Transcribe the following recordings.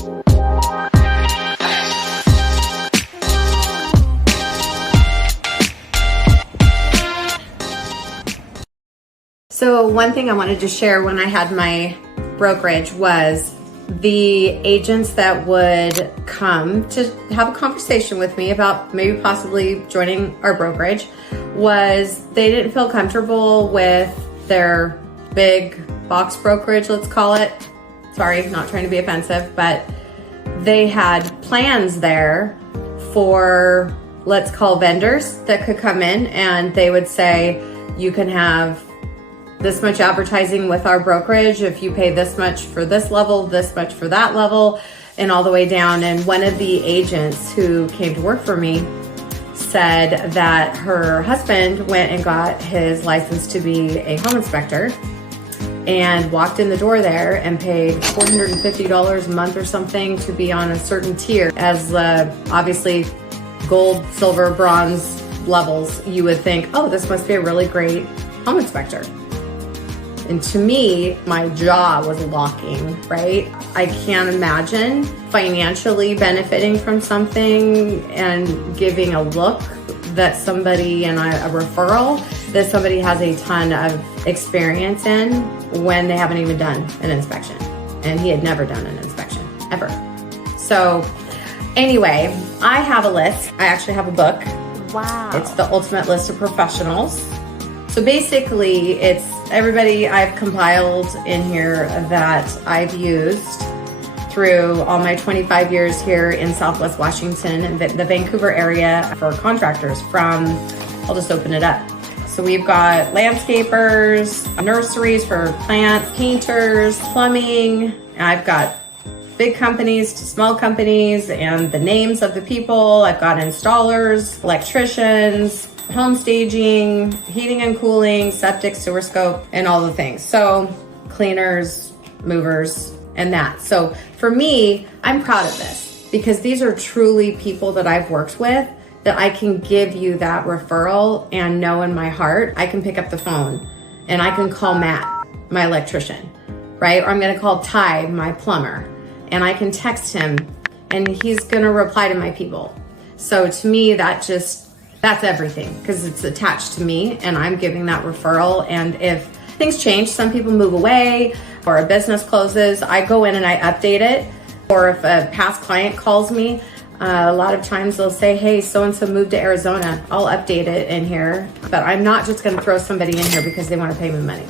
So one thing I wanted to share when I had my brokerage was the agents that would come to have a conversation with me about maybe possibly joining our brokerage was they didn't feel comfortable with their big box brokerage, let's call it. Sorry, not trying to be offensive, but they had plans there for, let's call vendors that could come in and they would say, you can have this much advertising with our brokerage if you pay this much for this level, this much for that level, and all the way down. And one of the agents who came to work for me said that her husband went and got his license to be a home inspector and walked in the door there and paid $450 a month or something to be on a certain tier. As obviously gold, silver, bronze levels, you would think, oh, this must be a really great home inspector. And to me, my jaw was locking, right? I can't imagine financially benefiting from something and giving a look that somebody and a referral that somebody has a ton of experience in when they haven't even done an inspection. And he had never done an inspection, ever. So anyway, I have a list. I actually have a book. Wow. It's the ultimate list of professionals. So basically, it's everybody I've compiled in here that I've used through all my 25 years here in Southwest Washington and the Vancouver area for contractors from, I'll just open it up. So we've got landscapers, nurseries for plants, painters, plumbing. I've got big companies to small companies and the names of the people. I've got installers, electricians, home staging, heating and cooling, septic, sewer scope, and all the things. So cleaners, movers, and that. So for me, I'm proud of this because these are truly people that I've worked with that I can give you that referral and know in my heart, I can pick up the phone and I can call Matt, my electrician, right? Or I'm gonna call Ty, my plumber, and I can text him and he's gonna reply to my people. So to me, that's everything because it's attached to me and I'm giving that referral. And if things change, some people move away or a business closes, I go in and I update it. Or if a past client calls me, a lot of times they'll say, hey, so-and-so moved to Arizona. I'll update it in here, but I'm not just gonna throw somebody in here because they wanna pay me money.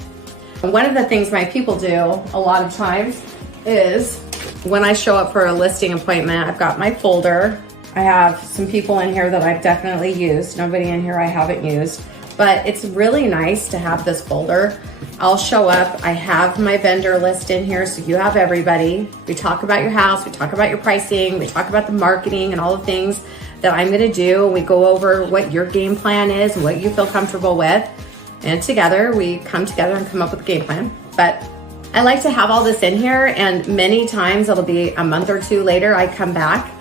One of the things my people do a lot of times is when I show up for a listing appointment, I've got my folder. I have some people in here that I've definitely used. Nobody in here I haven't used, but it's really nice to have this folder. I'll show up, I have my vendor list in here, so you have everybody. We talk about your house, we talk about your pricing, we talk about the marketing and all the things that I'm gonna do. We go over what your game plan is and what you feel comfortable with. And together, we come together and come up with a game plan. But I like to have all this in here, and many times it'll be a month or two later, I come back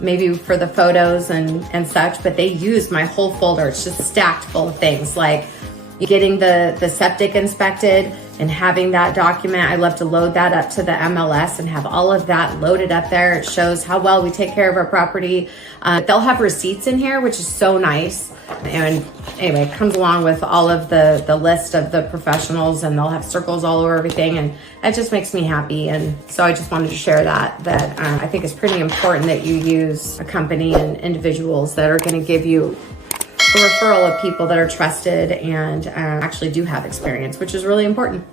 maybe for the photos and such, but they use my whole folder. It's just stacked full of things like getting the septic inspected and having that document. I love to load that up to the MLS and have all of that loaded up there. It shows how well we take care of our property. They'll have receipts in here, which is so nice. And anyway, it comes along with all of the list of the professionals, and they'll have circles all over everything, and that just makes me happy. And so I just wanted to share that I think it's pretty important that you use a company and individuals that are going to give you a referral of people that are trusted and actually do have experience, which is really important.